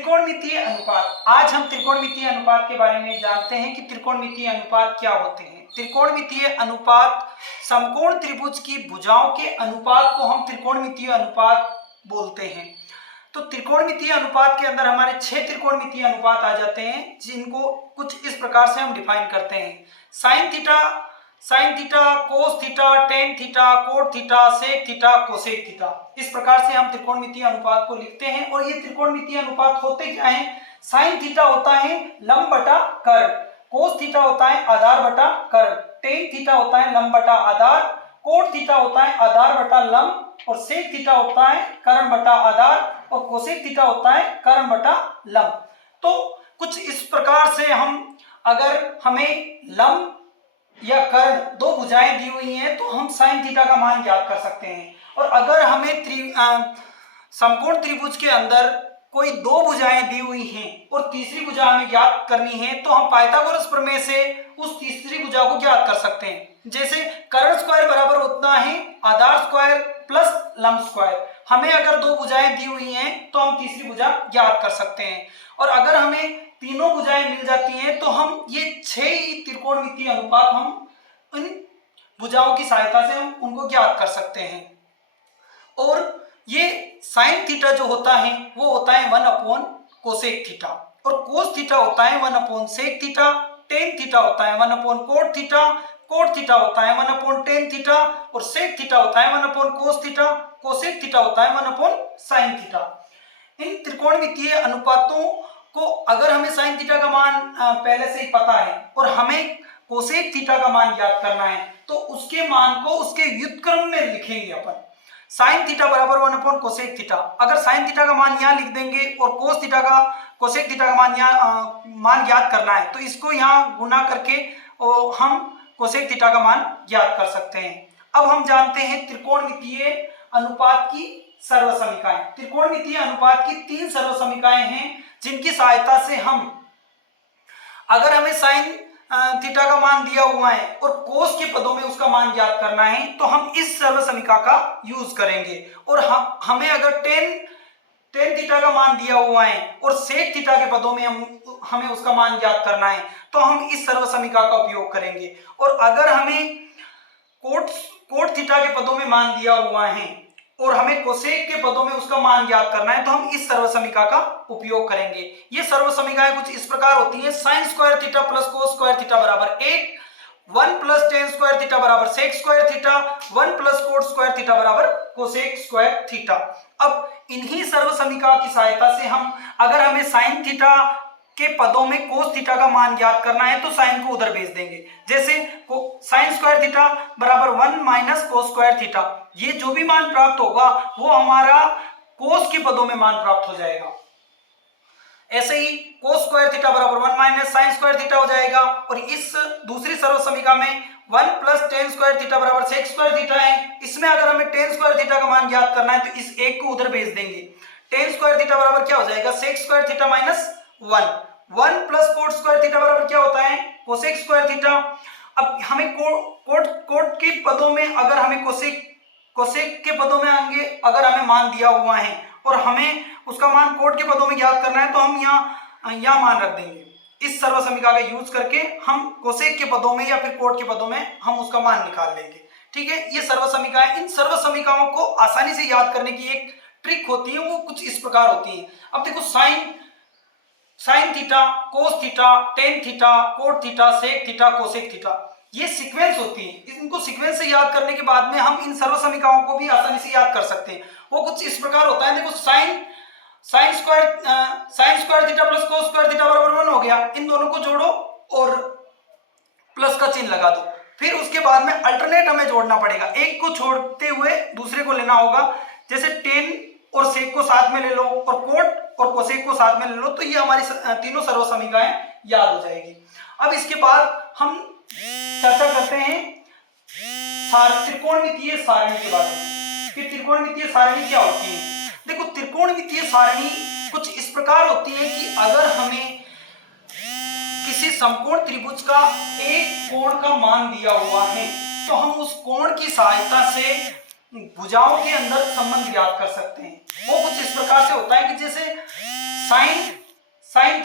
त्रिकोणमितीय अनुपात। आज हम त्रिकोणमितीय अनुपात के बारे में जानते हैं कि त्रिकोणमितीय अनुपात क्या होते हैं। त्रिकोणमितीय अनुपात समकोण त्रिभुज की भुजाओं के अनुपात को हम त्रिकोणमितीय अनुपात बोलते हैं। तो त्रिकोणमितीय अनुपात के अंदर हमारे 6 त्रिकोणमितीय अनुपात आ जाते हैं, जिनको कुछ इस प्रकार से हम डिफाइन करते हैं। Sine theta, cos theta, tan theta, cot theta, sec theta, cosec theta. इस प्रकार से हम त्रिकोणमितीय अनुपात को लिखते हैं। और ये त्रिकोणमितीय अनुपात होते क्या हैं? साइन थीटा होता है लंब बटा कर्ण, कोस थीटा होता है आधार बटा कर्ण, टेन थीटा होता है लंब बटा आधार, कोट थीटा होता है आधार बटा लंब, और सेक थीटा होता है कर्ण बटा आधार, और कोसेक थीटा होता है कर्ण बटा लंब। तो कुछ इस प्रकार से हम, अगर हमें लंब या कर्ण दो भुजाएं दी हुई हैं तो हम साइन थीटा का मान ज्ञात कर सकते हैं। और अगर हमें समकोण त्रिभुज के अंदर कोई दो भुजाएं दी हुई हैं और तीसरी भुजा हमें ज्ञात करनी है तो हम पाइथागोरस प्रमेय से उस तीसरी भुजा को ज्ञात कर सकते हैं। जैसे कर्ण स्क्वायर बराबर उतना है आधार स्क्वायर प्लस लंब स्क्वायर। हमें अगर दो भुजाएं दी हुई हैं तो हम तीसरी भुजा ज्ञात कर सकते हैं। और अगर हमें तीनों भुजाएं मिल जाती हैं तो हम ये 6 ही त्रिकोणमितीय अनुपात हम इन भुजाओं की सहायता से हम उनको ज्ञात कर सकते हैं। और ये साइन थीटा जो होता है वो होता है 1 अपॉन कोसेक थीटा, और कोस थीटा होता है 1 upon sec theta, tan theta होता है 1 upon cot theta, cot theta होता है 1 अपॉन टेन थीटा, और सेक थीटा होता है 1 upon cos theta, cosec theta होता है 1 अपॉन साइन थीटा। इन त्रिकोणमितीय अनुपातों को अगर हमें साइन थीटा का मान पहले से ही पता है और हमें कोसेक थीटा का मान ज्ञात करना है तो उसके मान को उसके व्युत्क्रम में लिखेंगे अपन। साइन थीटा बराबर 1 अपॉन कोसेक थीटा। अगर साइन थीटा का मान यहाँ लिख देंगे और कोसेक थीटा का मान यहाँ मान ज्ञात करना है तो इसको यहाँ गुना करके हम कोसेक थीटा का मान ज्ञात कर सकते हैं। अब हम जानते हैं त्रिकोणमितीय अनुपात की सर्वसमीकाएं। त्रिकोणमितीय अनुपात की 3 सर्वसमीकाएं हैं जिनकी सहायता से हम, अगर हमें साइन थीटा का मान दिया हुआ है और कोस के पदों में उसका मान ज्ञात करना है तो हम इस सर्वसमीका का यूज करेंगे। और हमें अगर टेन थीटा का मान दिया हुआ है और सेक थीटा के पदों में हमें उसका मान ज्ञात करना है तो हम इस सर्वसमीका का उपयोग करेंगे। और अगर हमें कोट थीटा के पदों में मान दिया हुआ है और हमें कोसेक के पदों में उसका मान ज्ञात करना है तो हम इस सर्वसमीका का उपयोग करेंगे। ये सर्वसमीकाएं कुछ इस प्रकार होती हैं। Sine square theta plus cos square theta बराबर 1, 1 प्लस टेन स्क्वायर थीटा बराबर sec square theta, 1 plus cot square theta बराबर कोसेक स्क्वायर थीटा। अब इन्हीं सर्वसमीका की सहायता से हम, अगर हमें साइन थीटा के पदों में कोस थीटा का मान ज्ञात करना है तो साइन को उधर भेज देंगे। जैसे साइन स्क्वायर थीटा बराबर 1 माइनस कोस स्क्वायर थीटा, ये जो भी मान प्राप्त होगा वो हमारा कोस के पदों में मान प्राप्त हो जाएगा। ऐसे ही कोस स्क्वायर थीटा बराबर 1 माइनस साइन स्क्वायर थीटा हो जाएगा। और इस दूसरी सर्वसमीका में 1 प्लस टेन स्क्वायर थीटा बराबर सेक स्क्वायर थीटा है। इसमें अगर हमें टेन स्क्वायर थीटा का मान ज्ञात करना है तो इस एक को उधर भेज देंगे। टेन स्क्वायर थीटा बराबर क्या हो जाएगा? Sec square theta minus 1 plus cot square theta बराबर क्या होता है? Cosec square theta. अब हमें कोट के पदों में, अगर हमें कोसेक के पदों में आएंगे, अगर हमें मान दिया हुआ है और हमें उसका मान कोट के पदों में ज्ञात करना है तो हम यहाँ मान रख देंगे। इस सर्वसमीका का यूज करके हम कोसेक के पदों में या फिर कोट के पदों में हम उसका मान निकाल लेंगे। ठीक है, ये सर्वसमीकाएं। इन सर्वसमीकाओं को आसानी से याद करने की एक ट्रिक होती है, वो कुछ इस प्रकार होती है। अब देखो, sine theta, cos theta, tan theta, cot theta, sec theta, cosec theta, ये सीक्वेंस होती है। इनको सीक्वेंस से याद करने के बाद में हम इन सर्वसमीकाओं को भी आसानी से याद कर सकते हैं। वो कुछ इस प्रकार होता है। देखो, sign square theta plus cos square theta बराबर 1 हो गया। इन दोनों को जोड़ो और प्लस का चिन्ह लगा दो। फिर उसके बाद में अल्टरनेट हमें जोड़ना पड़ेगा, एक को छोड़ते हुए दूसरे को लेना होगा। जैसे टेन और सेक को साथ में ले लो और कोट और कोसेक को साथ में ले लो, तो ये हमारी तीनों सर्वसमीकाएं याद हो जाएगी। अब इसके बाद हम चर्चा करते हैं त्रिकोणमितीय सारणी के बारे में कि त्रिकोणमितीय सारणी क्या होती है। देखो, त्रिकोणमितीय सारणी कुछ इस प्रकार होती है कि अगर हमें किसी समकोण त्रिभुज का एक कोण का मान दिया हुआ है तो हम उस कोण की सहायता से भुजाओं के अंदर संबंध ज्ञात कर सकते हैं। वो कुछ इस प्रकार से होता है कि जैसे साइन साइन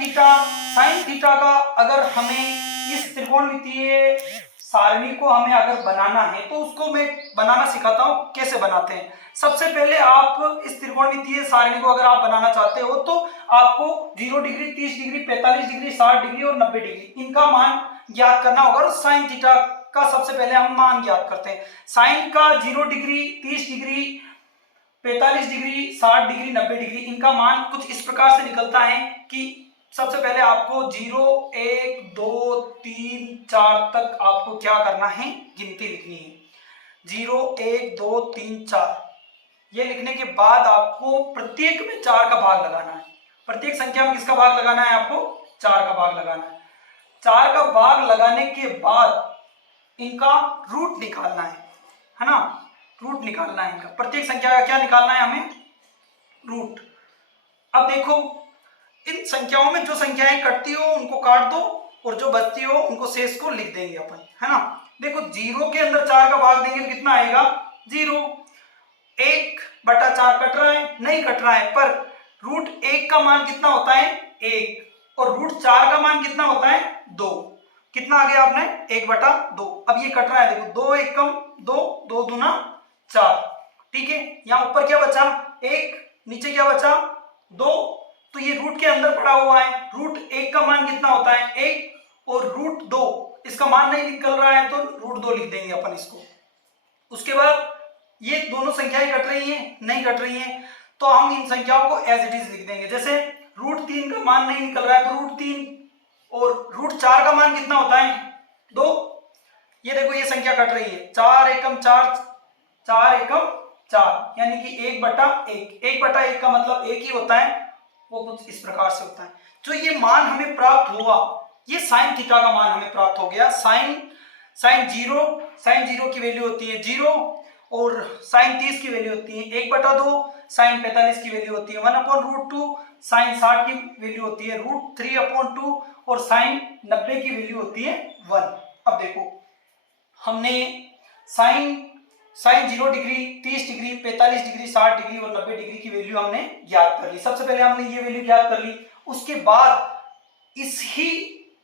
थीटा का अगर हमें इस त्रिकोणमितीय सारणी को हमें अगर बनाना है तो उसको मैं बनाना सिखाता हूं कैसे बनाते हैं। सबसे पहले आप इस त्रिकोणमितीय सारणी को अगर आप बनाना चाहते हो तो आपको 0 डिग्री, 30 डिग्री, 45 डिग्री, 60 डिग्री और 90 डिग्री इनका मान ज्ञात करना होगा। और साइन थीटा का सबसे पहले हम मान ज्ञात करते हैं। साइन का 0 degree, 30 degree, 45 degree, 60 degree, 90 degree इनका मान कुछ इस प्रकार से निकलता है कि सबसे पहले आपको 0, 1, 2, 3, 4 तक आपको क्या करना है, गिनती लिखनी है। 0, 1, 2, 3, 4 ये लिखने के बाद आपको प्रत्येक में 4 का भाग लगाना है। प्रत्येक संख्या में किसका भाग लगाना है? आपको 4 का भाग लगाना है। 4 का भाग लगाने के बाद इनका रूट निकालना है ना, रूट निकालना है इनका। प्रत्येक संख्या का क्या निकालना है हमें? रूट। अब देखो इन संख्याओं में जो संख्याएं कटती हो उनको काट दो और जो बचती हो उनको शेष को लिख देंगे अपन, है ना। देखो 0 के अंदर 4 का भाग देंगे तो कितना आएगा? 0। 1/4 कट रहा है? नहीं कट रहा है, पर रूट 1 का मान कितना होता है? 1। और रूट 4 का मान कितना होता है? 2। कितना आ गया आपने? 1/2। अब ये कट रहा है, देखो 2 1 कम 2, 2 दूना 4। ठीक है, यहाँ ऊपर क्या बचा? 1, नीचे क्या बचा? 2। तो ये रूट के अंदर पड़ा हुआ है। रूट 1 का मान कितना होता है? 1। और रूट 2 इसका मान नहीं निकल रहा है तो रूट 2 लिख देंगे अपन इसको। उसके बाद ये दोनों संख्याएं कट रही हैं? नहीं कट रही हैं, तो हम इन संख्याओं को एज इट इज लिख देंगे। जैसे रूट 3 का मान नहीं निकल रहा है तो रूट 3, और रूट 4 का मान कितना होता है? 2। ये देखो ये संख्या कट रही है, 4 एकम 4, 4 एकम 4 यानी कि 1/1। 1/1 का मतलब 1 ही होता है, वो कुछ इस प्रकार से होता है। जो ये मान हमें प्राप्त हुआ, ये साइन थीटा का मान हमें प्राप्त हो गया। साइन 0 की वैल्यू होती है 0, और साइन 30 की वैल्यू होती है 1/2, साइन 45 की वैल्यू होती है 1/√2, साइन 60 की वैल्यू होती है √3/2 और साइन 90 की वैल्यू होती है 1। अब देखो हमने sine 0 degree, 30 degree, 45 degree, 60 degree और 90 डिग्री की वैल्यू हमने ज्ञात कर ली। सबसे पहले हमने ये वैल्यू ज्ञात कर ली। उसके बाद इस ही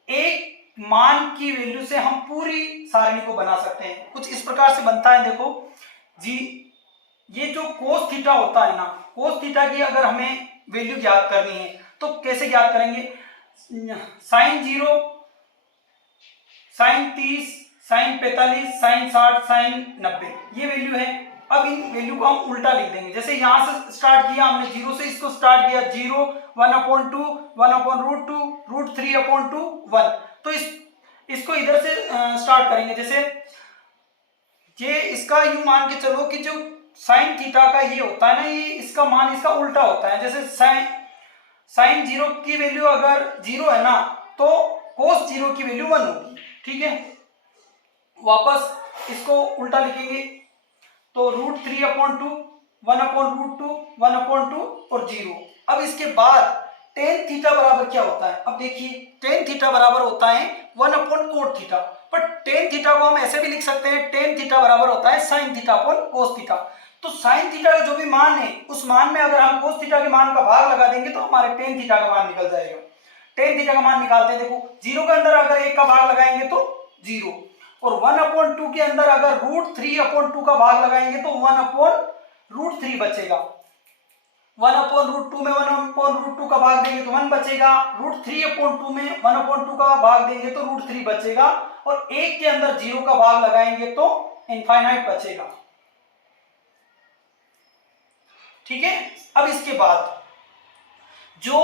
एक मान की वैल्यू से हम पूरी सारणी को बना सकते हैं। कुछ इस प्रकार से बनता है, देखो जी, ये जो कोस थीटा होता है ना, कोस थीटा की अगर हमें वैल्यू ज्ञात करनी है तो कैसे ज्ञात करेंगे? Sine 0, sine 30, sine 45, sine 60, sine 90 ये वैल्यू है। अब इन वैल्यू को हम उल्टा लिख देंगे। जैसे यहां से स्टार्ट किया हमने, 0 से इसको स्टार्ट किया, 0, 1/2, 1/√2, √3/2, 1। तो इसको इधर से स्टार्ट करेंगे। जैसे ये इसका यूं मान के चलो कि जो साइन थीटा का ये होता है ना, ये इसका मान इसका उल्टा होता है। जैसे साइन 0 की वैल्यू अगर 0 है ना, तो कोस 0 की वैल्यू 1 होगी। ठीक है, वापस इसको उल्टा लिखेंगे तो √3/2, 1/√2, 1/2 और 0। अब इसके बाद टेन थीटा बराबर क्या होता है? अब देखिए टेन थीटा बराबर होता है 1/cot थीटा। पर टेन थीटा को हम ऐसे भी लिख सकते हैं, टेन थीटा बराबर होता है sine theta upon cos theta. तो साइन थीटा का जो भी मान है उस मान में अगर हम कोस थीटा के मान का भाग लगा देंगे तो हमारे टेन थीटा का मान निकल जाएगा। टेन थीटा का मान निकालते हैं। देखो 0 के अंदर अगर 1 का भाग लगाएंगे तो 0, और 1/2 के अंदर अगर √3/2 का भाग लगाएंगे तो 1/√3 बचेगा। 1/√2 में 1/√2 का भाग देंगे तो 1 बचेगा, √3/2 में 1/2 का भाग देंगे तो √3 बचेगा, और 1 के अंदर 0 का भाग लगाएंगे तो इनफाइनाइट बचेगा। ठीक है, अब इसके बाद जो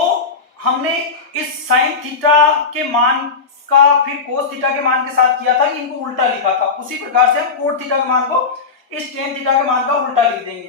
हमने इस साइन थीटा के मान का फिर कोस थीटा के मान के साथ किया था कि इनको उल्टा लिखा था, उसी प्रकार से हम कोट थीटा के मान को इस टेन थीटा के मान का उल्टा लिख देंगे।